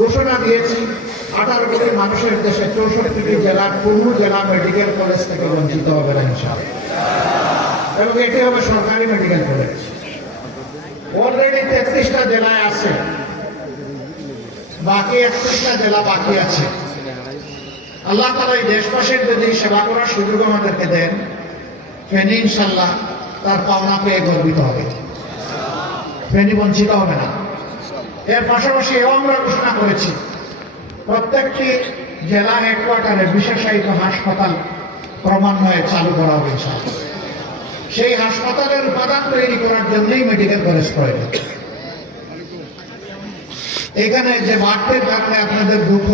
ঘোষণা দিয়েছি 18 কোটি মানুষের দেশে 64টি জেলার কোনো জেলা মেডিকেল কলেজ থেকে বঞ্চিত হবে না ইনশাআল্লাহ, এবং এটি হবে সরকারি মেডিকেল কলেজ। অলরেডি 33টা জেলায় আছে, বাকি 31টা জেলা বাকি আছে। আল্লাহ তাআলা এই দেশবাসীর যদি সেবা করার সুযোগ আমাদেরকে দেন, ফেনী ইনশাআল্লাহ তার পাওনা পেয়ে গর্বিত হবে, ফেনী বঞ্চিত হবে না। এর পাশাপাশি এও আমরা ঘোষণা করেছি প্রত্যেকটি জেলা হেডকোয়ার্টারে বিশেষায়িত হাসপাতাল ক্রমান্বয়ে চালু করা হবে ইনশাআল্লাহ। সেই হাসপাতালের উপাদান তৈরি করার জন্যই মেডিকেল কলেজ প্রয়োজন। এখানে যে বাঁধটি থাকলে আপনাদের দুঃখ,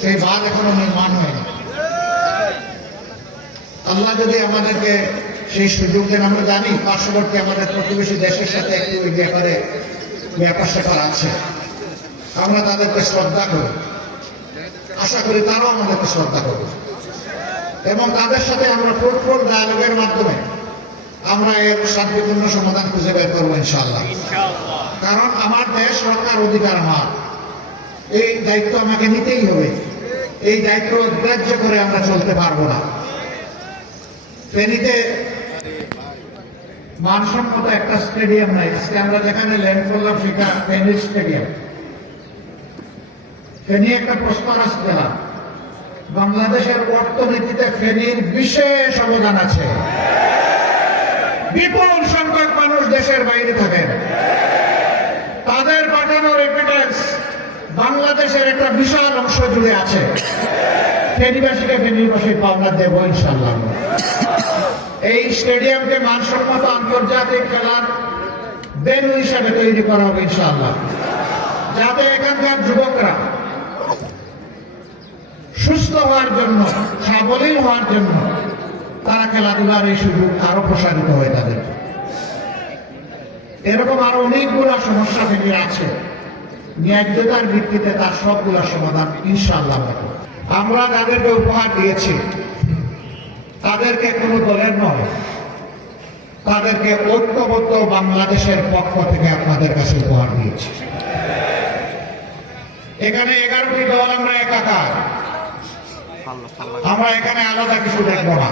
সেই বাঁধ এখনো নির্মাণ হয়নি। আল্লাহ যদি আমাদেরকে সেই সুযোগ দেন, আমরা জানি পার্শ্ববর্তী আমাদের প্রতিবেশী দেশের সাথে একটু ওই ব্যাপারে ব্যাপার স্যাপার আছে, আমরা তাদেরকে শ্রদ্ধা করি, আশা করি তারাও আমাদেরকে শ্রদ্ধা করবে, এবং তাদের সাথে আমরা ফ্রুটফুল ডায়ালগের মাধ্যমে আমরা এর শান্তিপূর্ণ সমাধান খুঁজে বের করবো ইনশাআল্লাহ। কারণ আমার দেশ রক্ষার অধিকার আমার, এই দায়িত্ব আমাকে নিতেই হবে। এই দায়িত্ব গ্রাহ্য করে আমরা চলতে পারবো না। ফেনীতে মানসম্মত একটা স্টেডিয়াম নাই। আজকে আমরা যেখানে ল্যান্ড করলাম সেটা ফেনী স্টেডিয়াম। ফেনী একটা প্রস্পারাস জেলা, বাংলাদেশের অর্থনীতিতে ফেনীর বিশেষ অবদান আছে। বিপুল সংখ্যক মানুষ দেশের বাইরে থাকেন, তাদের পাঠানো রেমিটেন্স বাংলাদেশের একটা বিশাল অংশ জুড়ে আছে। ফেনীবাসীকে ফেনীবাসীর পাওনা দেব ইনশাআল্লাহ। এই স্টেডিয়ামকে মানসম্মত আন্তর্জাতিক খেলার ভেন্যু হিসাবে তৈরি করা হবে ইনশাআল্লাহ, যাতে এখানকার যুবকরা সুস্থ হওয়ার জন্য, সাবলীল হওয়ার জন্য তারা খেলাধুলার এই সুযোগ আরো প্রসারিত হয়ে তাদের। এরকম আরো অনেকগুলো সমস্যা ফেনীর আছে, ন্যায্যতার ভিত্তিতে তার সবগুলো সমাধান ইনশাআল্লাহ আমরা যাদেরকে উপহার দিয়েছি তাদেরকে কোনো দলের নয়, তাদেরকে ঐক্যবদ্ধ বাংলাদেশের পক্ষ থেকে আপনাদের কাছে উপহার দিয়েছি। এখানে 11টি দল আমরা একাকার, আমরা এখানে আলাদা কিছু দেখবো না।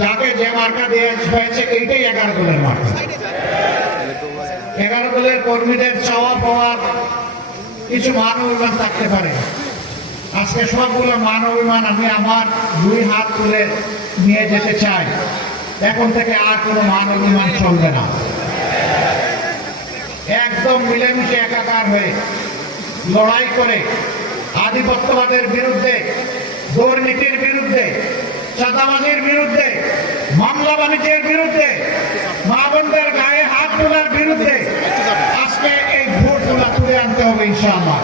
যাকে যে মার্কা দেওয়া হয়েছে এইটাই 11 দলের মার্কা। 11 দলের কর্মীদের চাওয়া পাওয়ার কিছু মান অভিমান থাকতে পারে। আজকে সবগুলো মান অভিমান আমি আমার 2 হাত তুলে নিয়ে যেতে চাই। এখন থেকে আর কোনো মান অভিমান চলবে না। একদম মিলেমিশে একাকার হয়ে লড়াই করে আধিপত্যবাদের বিরুদ্ধে, দুর্নীতির বিরুদ্ধে, চাঁদাবাজির বিরুদ্ধে, মামলা বাণিজ্যের বিরুদ্ধে, মা বোনদের গায়ে হাত তোলার বিরুদ্ধে আজকে এই ভোটগুলো তুলে আনতে হবে ইনশাআল্লাহ।